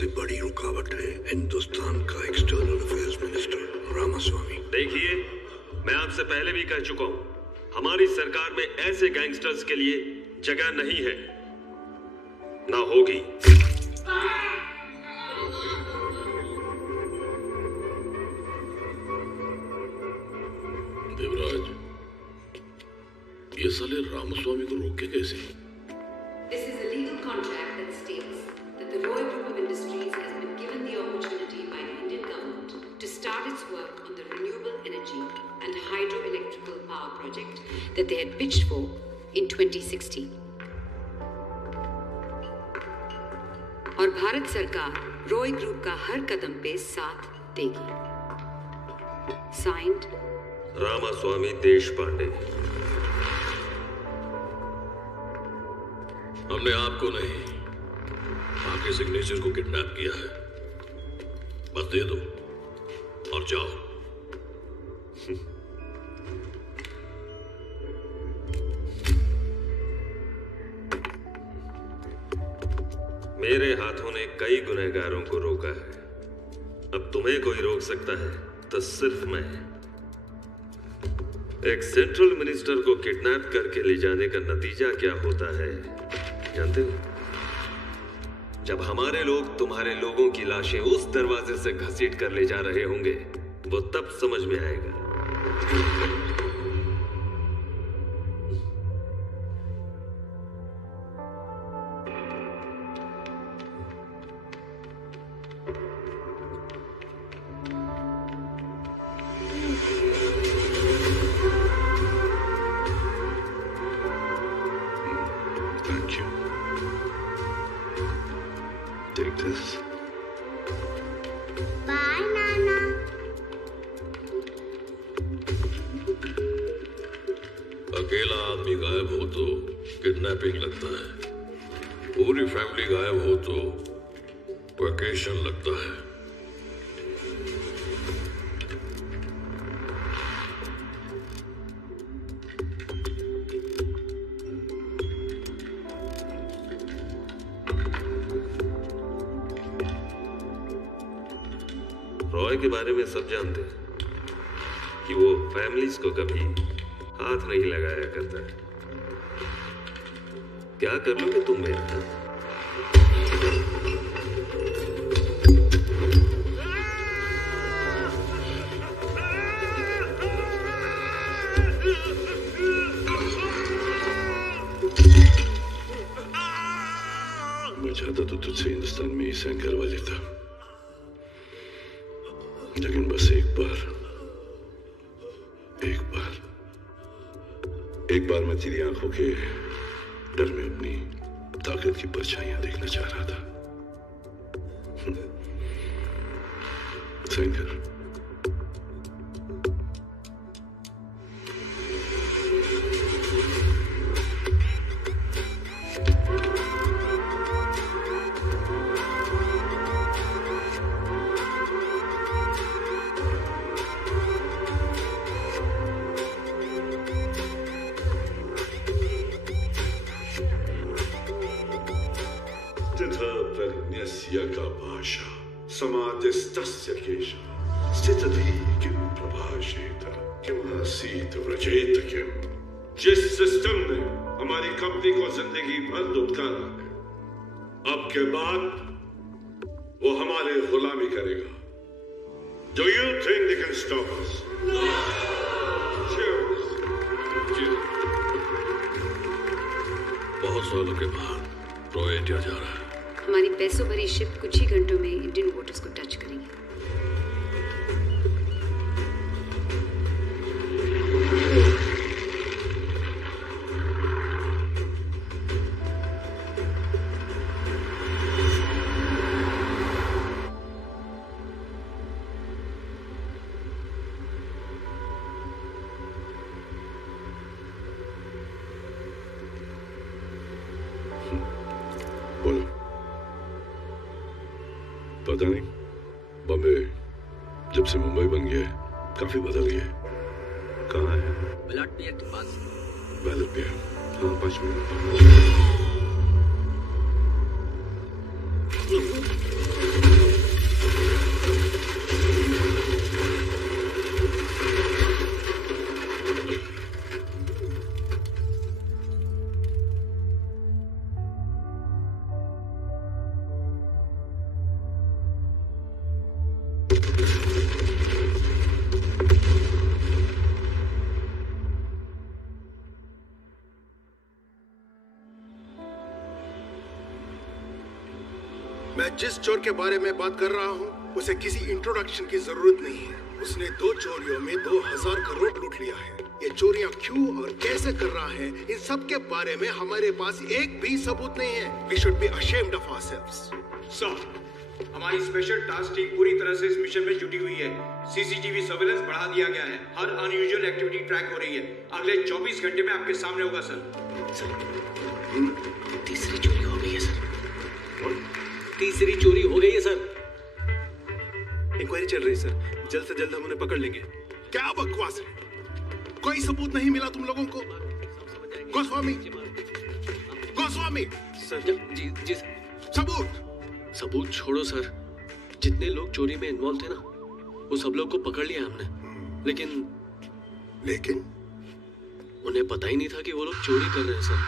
सबसे बड़ी रुकावट है हिंदुस्तान का एक्सटर्नल अफेयर्स मिनिस्टर रामास्वामी। देखिए, मैं आपसे पहले भी कह चुका हूं, हमारी सरकार में ऐसे गैंगस्टर्स के लिए जगह नहीं है, ना होगी। देवराज, ये साले रामास्वामी को रोके कैसे? This is a legal contract that states that the Roy Group of Industries has been given the opportunity by the Indian government to start its work on the renewable energy and hydroelectrical power project that they had pitched for in 2016. और भारत सरकार Roy group का हर कदम पे साथ देगी। Signed Ramaswamy Deshpande. हमने आपको नहीं, आपके सिग्नेचर को किडनैप किया है। बस दे दो और जाओ। मेरे हाथों ने कई गुनहगारों को रोका है, अब तुम्हें कोई रोक सकता है तो सिर्फ मैं। एक सेंट्रल मिनिस्टर को किडनैप करके ले जाने का नतीजा क्या होता है जानते हो? जब हमारे लोग तुम्हारे लोगों की लाशें उस दरवाजे से घसीट कर ले जा रहे होंगे, वो तब समझ में आएगा। अकेला आदमी गायब हो तो किडनैपिंग लगता है, पूरी फैमिली गायब हो तो वेकेशन लगता है। रॉय के बारे में सब जानते हैं कि वो फैमिलीज को कभी हाथ नहीं लगाया करता है। क्या कर लोगे तुम मेरे साथ? मैं चाहता तो तुझसे हिंदुस्तान में ही साइन करवा लेता, लेकिन बस एक बार मैं तेरी आंखों के डर में अपनी ताकत की परछाइयां देखना चाह रहा था। साइन कर। समाधिस्तस्य केशव स्थितधि किं प्रभाषेत किमासीत व्रजेत किम। जिस सिस्टम ने हमारी कंपनी को जिंदगी भर दुत्कारा है, अब के बाद वो हमारे गुलामी करेगा। Do you think they can stop us? No! Cheers! बहुत सालों के बाद रॉय इंडिया जा रहा है। हमारी पैसों भरी शिप कुछ ही घंटों में इंडियन वोटर्स को टच करेंगे। बोलो। पता नहीं, बॉम्बे जब से मुंबई बन गया है काफी बदल गया है। कहाँ है? ब्लड पियर के पास। ब्लड पियर? हाँ, 5 मिनट। जिस चोर के बारे में बात कर रहा हूँ उसे किसी इंट्रोडक्शन की जरूरत नहीं है। उसने 2 चोरियों में 2000 करोड़ लूट लिया है। ये चोरियां क्यों और कैसे कर रहा है, इन सब के बारे में हमारे पास एक भी सबूत नहीं है। We should be ashamed of ourselves. Sir, हमारी स्पेशल टास्क टीम पूरी तरह से इस मिशन में जुटी हुई है। सीसीटीवी सर्वेलेंस बढ़ा दिया गया है। हर अनयूजुअल एक्टिविटी ट्रैक हो रही है। अगले 24 घंटे में आपके सामने होगा सर। तीसरी चोरी हो गई है सर। तीसरी चोरी हो गई है सर। इंक्वायरी चल रही है सर, जल्द से जल्द हम उन्हें पकड़ लेंगे। क्या बकवास है, कोई सबूत नहीं मिला तुम लोगों को? गोस्वामी, गोस्वामी सर। जी सबूत छोड़ो सर। जितने लोग चोरी में इन्वॉल्व थे ना, वो सब लोग को पकड़ लिया हमने। लेकिन उन्हें पता ही नहीं था कि वो लोग चोरी कर रहे हैं सर।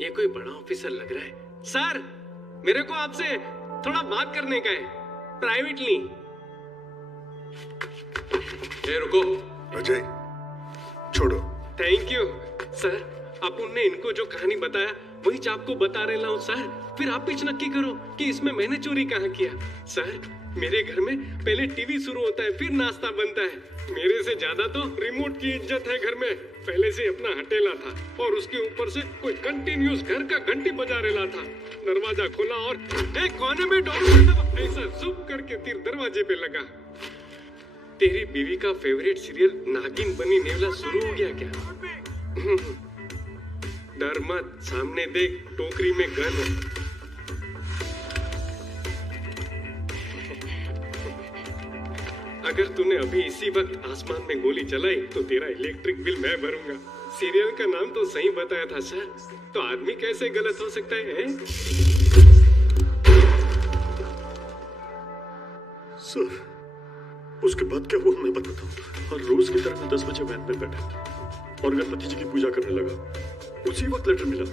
ये कोई बड़ा ऑफिसर लग रहा है। सर, मेरे को आपसे थोड़ा बात करने का है, प्राइवेटली। रुको। अजय, छोड़ो। Thank you sir. अपुन ने इनको जो कहानी बताया वही आपको बता रहा हूँ सर। फिर आप पिच नक्की करो कि इसमें मैंने चोरी कहाँ किया। सर, मेरे घर में पहले टीवी शुरू होता है, फिर नाश्ता बनता है। मेरे से ज्यादा तो रिमोट की इज्जत है घर में। पहले से अपना हटेला था और उसके ऊपर से कोई कंटिन्यूस घर का घंटी बजा रहा था। दरवाजा खोला और एक कोने में डोर ऐसा जुप करके तीर दरवाजे पे लगा। तेरी बीवी का फेवरेट सीरियल नागिन बनी नेवला शुरू हो गया क्या? डर मत, सामने देख, टोकरी में गन है। अगर तूने अभी इसी वक्त आसमान में गोली चलाई तो तेरा इलेक्ट्रिक बिल मैं भरूंगा। सीरियल का नाम तो सही बताया था सर, तो आदमी कैसे गलत हो सकता है? सर, उसके बाद क्या हुआ मैं बताता हूँ। और रोज की तरह मैं 10 बजे वैन में बैठा और गणपति जी की पूजा करने लगा। उसी वक्त लेटर मिला।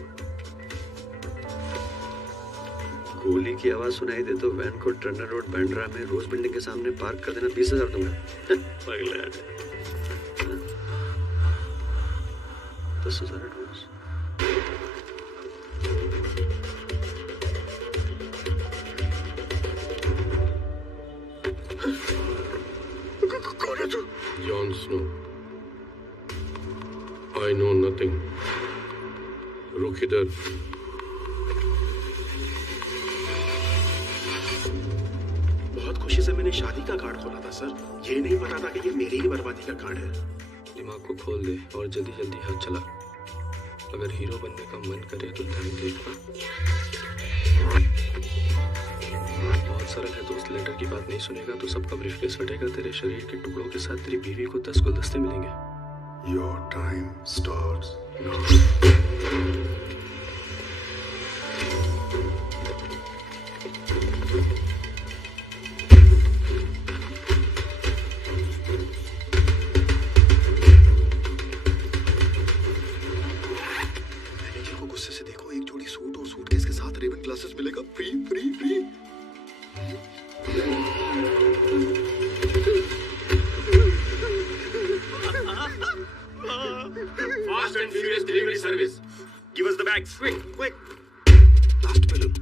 गोली की आवाज सुनाई दे तो वैन को टर्नर रोड बांद्रा में रोज बिल्डिंग के सामने पार्क कर देना। 20,000 दूंगा। 10,000 एडवांस। कौन है तू? Jon Snow. I know nothing. रुक इधर। बहुत खुशी से मैंने शादी का कार्ड खोला था सर। ये नहीं पता था कि ये मेरी ही बर्बादी का कार्ड है। दिमाग को खोल दे और जल्दी जल्दी हाथ चला। अगर हीरो बनने का मन करे तो टाइम देखना। बहुत सरल है दोस्त, लेटर की बात नहीं सुनेगा तो सबका ब्रीफकेस फटेगा। तेरे शरीर के टुकड़ों के साथ तेरी बीवी को 10 गुलदस्ते मिलेंगे। Your time starts now. Glasses मिलेगा free free free. Fast and furious delivery service. Give us the bags. Quick, quick. Last balloon.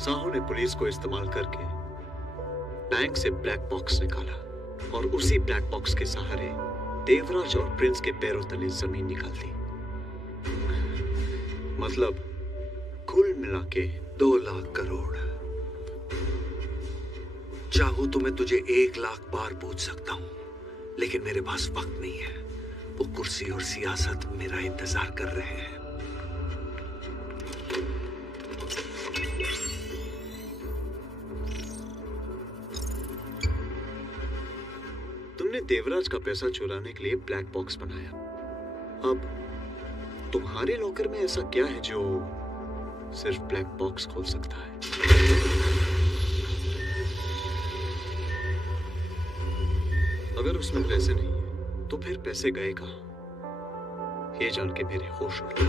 Sahu ने पुलिस को इस्तेमाल करके बैंक से ब्लैक बॉक्स निकाला और उसी ब्लैक बॉक्स के सहारे देवराज और प्रिंस के पैरों तले जमीन निकाल दी। मतलब कुल मिला के 2 लाख करोड़। चाहूं तो मैं तुझे 1 लाख बार पूछ सकता हूं, लेकिन मेरे पास वक्त नहीं है। वो कुर्सी और सियासत मेरा इंतजार कर रहे हैं। तुमने देवराज का पैसा चुराने के लिए ब्लैक बॉक्स बनाया। अब तुम्हारे लॉकर में ऐसा क्या है जो सिर्फ ब्लैक बॉक्स खोल सकता है? अगर उसमें पैसे नहीं तो फिर पैसे गए कहां? ये जान के मेरे होश उड़ गए।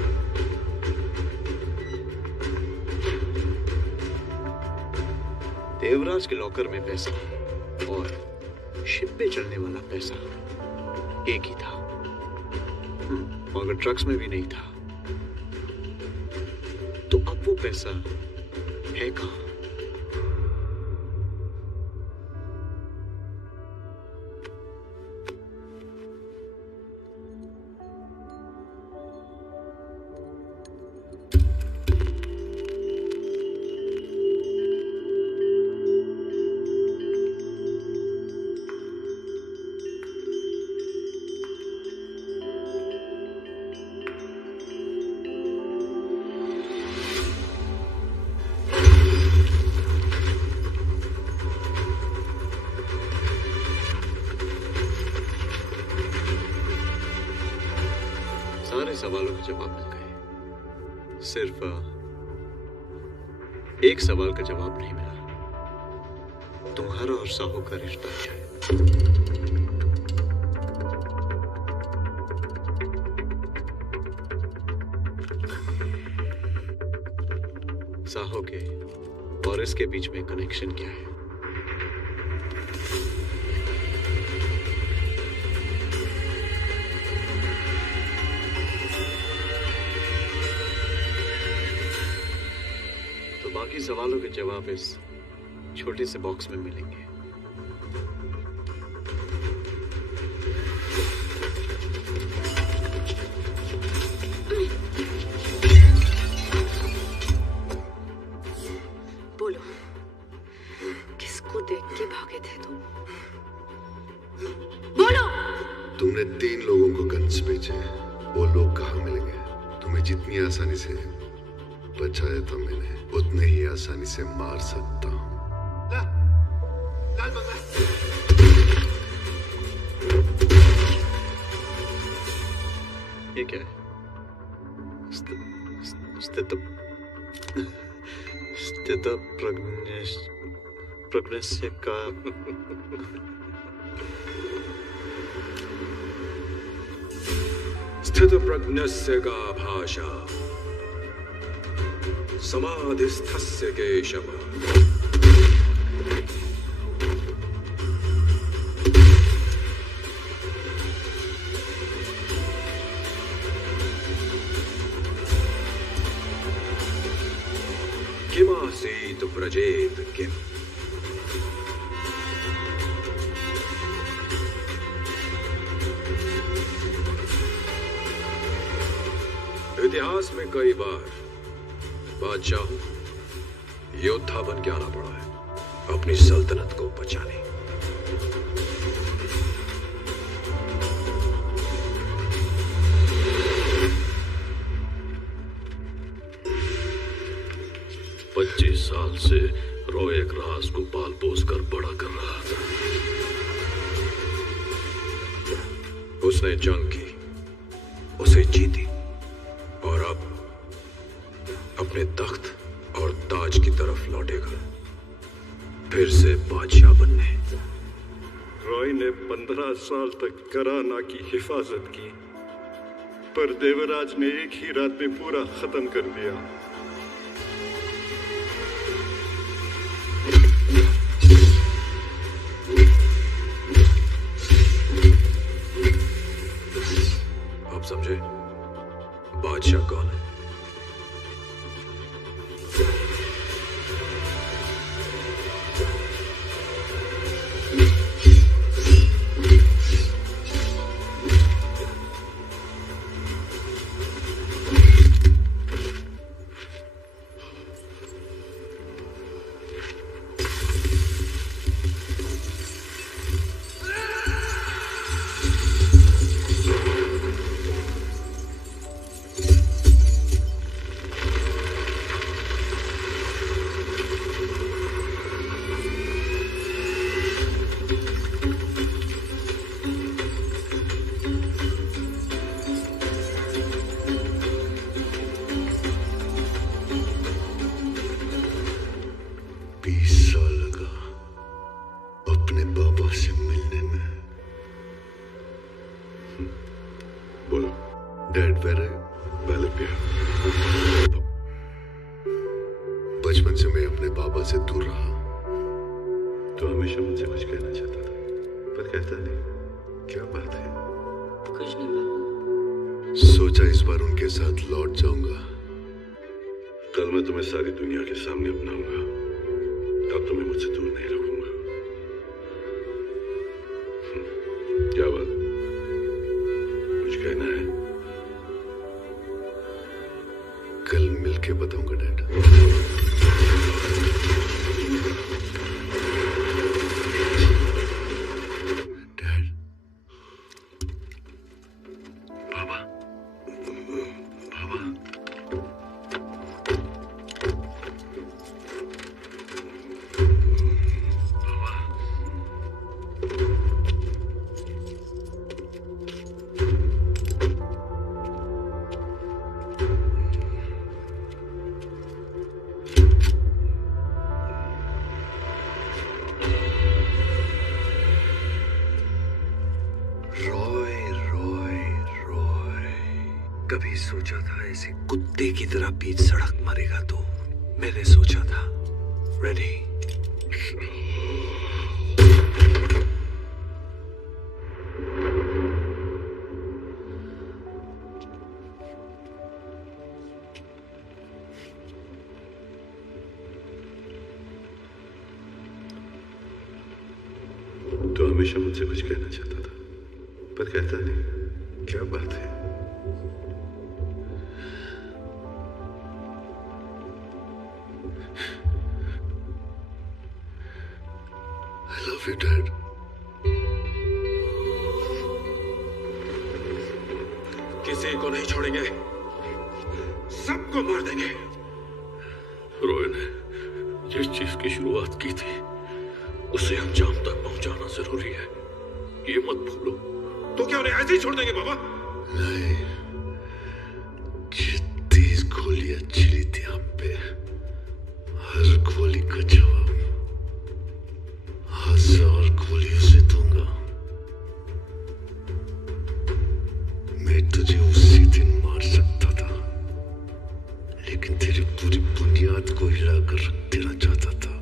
देवराज के लॉकर में पैसा और शिप पे चलने वाला पैसा एक ही था, मगर ट्रक्स में भी नहीं था। तो अब वो पैसा है कहां? सवालों के जवाब मिल गए, सिर्फ एक सवाल का जवाब नहीं मिला। तुम्हारा और साहू का रिश्ता क्या है? साहू के और इसके बीच में कनेक्शन क्या है? बाकी सवालों के जवाब इस छोटे से बॉक्स में मिलेंगे। बोलो, किसको देख के भागे थे तुम? बोलो। तुमने 3 लोगों को गन्स बेचे, वो लोग कहाँ मिलेंगे? तुम्हें जितनी आसानी से बचाया था मैंने, उतने ही आसानी से मार सकता हूं। ये क्या है? स्थित प्रज्ञस्य का स्थित प्रज्ञस्य का भाषा समाधिस्थस्य केशव। किमासीत व्रजेत किम। इतिहास में कई बार बादशाह योद्धा बन के आना पड़ा है अपनी सल्तनत को बचाने। साल से रॉय एक राज को पाल पोस कर बड़ा कर रहा था। उसने जंग की, उसे जीती और अब अपने तख्त और ताज की तरफ लौटेगा, फिर से बादशाह बनने। रॉय ने 15 साल तक कराना की हिफाजत की, पर देवराज ने एक ही रात में पूरा खत्म कर दिया। अब समझे बादशाह कौन है? से दूर रहा। तो हमेशा मुझसे कुछ कहना चाहता था पर कहता नहीं। क्या बात है? कुछ नहीं बाबू। सोचा इस बार उनके साथ लौट जाऊंगा। कल मैं तुम्हें सारी दुनिया के सामने अपनाऊंगा। अब तुम्हें मुझसे दूर नहीं रखूंगा। क्या बात? कुछ कहना है? कल मिलके बताऊंगा डैड। डैड, बाबा, बाबा, कभी सोचा था ऐसे कुत्ते की तरह बीच सड़क मरेगा तो मैंने सोचा था। रेडी? तो हमेशा मुझसे कुछ कहना चाहता था पर कहता नहीं। क्या बात है? I love you, Dad. किसी को नहीं छोड़ेंगे, सबको मार देंगे। रॉय ने जिस चीज की शुरुआत की थी उसे अंजाम तक पहुंचाना जरूरी है, ये मत भूलो। तो क्या उन्हें ऐसे ही छोड़ देंगे बाबा? नहीं, जितनी गोलियां चली थी आप पे, हर गोली का जवाब 1000 गोलियों से दूंगा। मैं तुझे उसी दिन मार सकता था, लेकिन तेरी पूरी बुनियाद को हिलाकर रख देना चाहता था।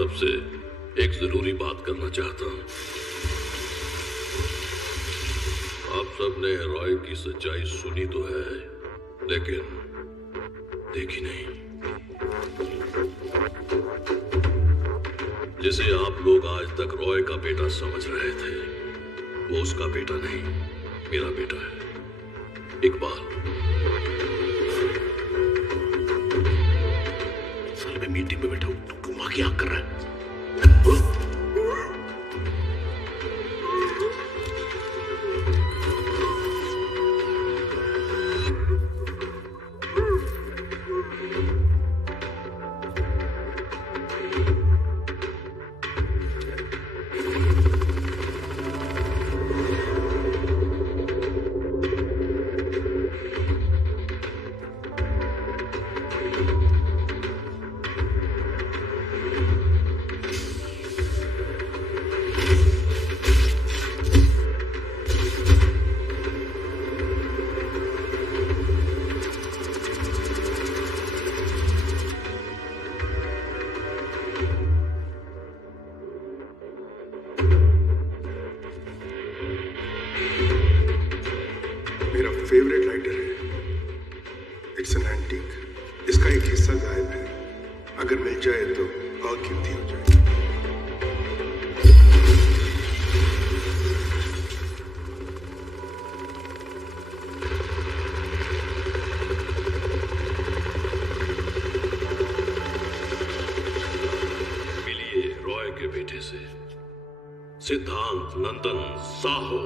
सबसे एक जरूरी बात करना चाहता हूं। आप सबने रॉय की सच्चाई सुनी तो है, लेकिन देखी नहीं। जिसे आप लोग आज तक रॉय का बेटा समझ रहे थे, वो उसका बेटा नहीं, मेरा बेटा है, इकबाल। साल में मीटिंग में बैठा हूं, तू वहां क्या कर रहा है? फेवरेट राइटर है। It's an antique. इसका एक हिस्सा गायब है, अगर मिल जाए तो और कीमती हो जाए। मिलिए रॉय के बेटे से। सिद्धांत नंदन Sahu.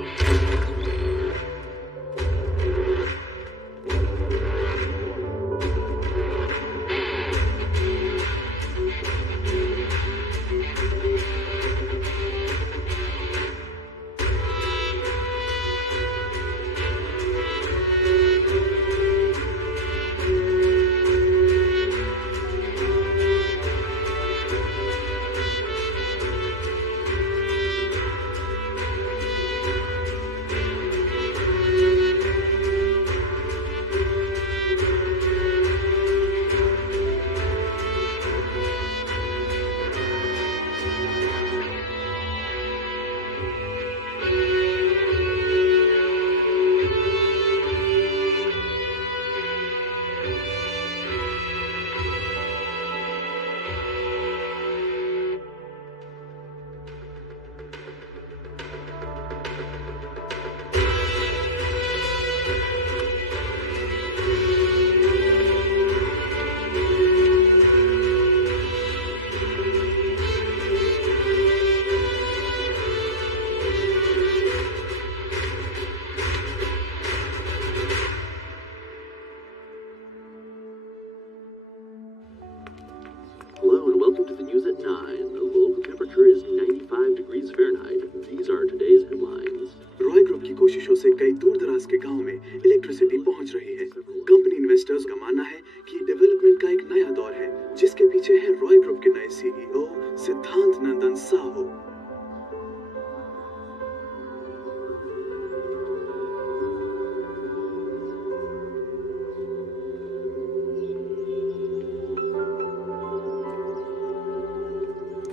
Hello and welcome to the news at 9. The local temperature is 95 degrees Fahrenheit. These are today's headlines. Roy group की कोशिशों से कई दूर दराज के गांव में इलेक्ट्रिसिटी पहुंच रही है। कंपनी इन्वेस्टर्स का मानना है कि डेवलपमेंट का एक नया दौर है, जिसके पीछे है रॉय ग्रुप के नए सीईओ सिद्धांत नंदन साहू।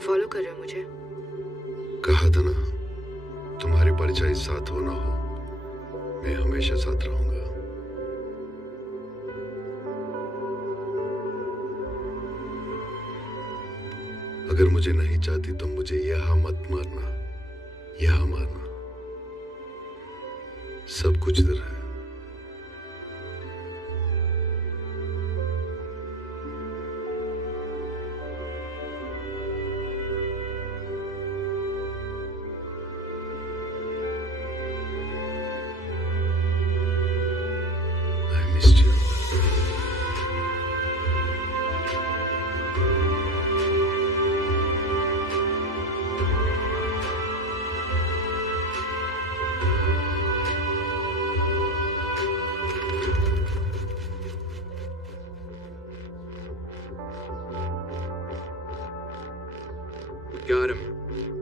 फॉलो कर रहे हो मुझे? कहा था ना, तुम्हारी परछाई साथ हो ना हो, मैं हमेशा साथ रहूंगा। अगर मुझे नहीं चाहती तो मुझे यहां मत मारना, यहां मारना। सब कुछ इधर है। Got him.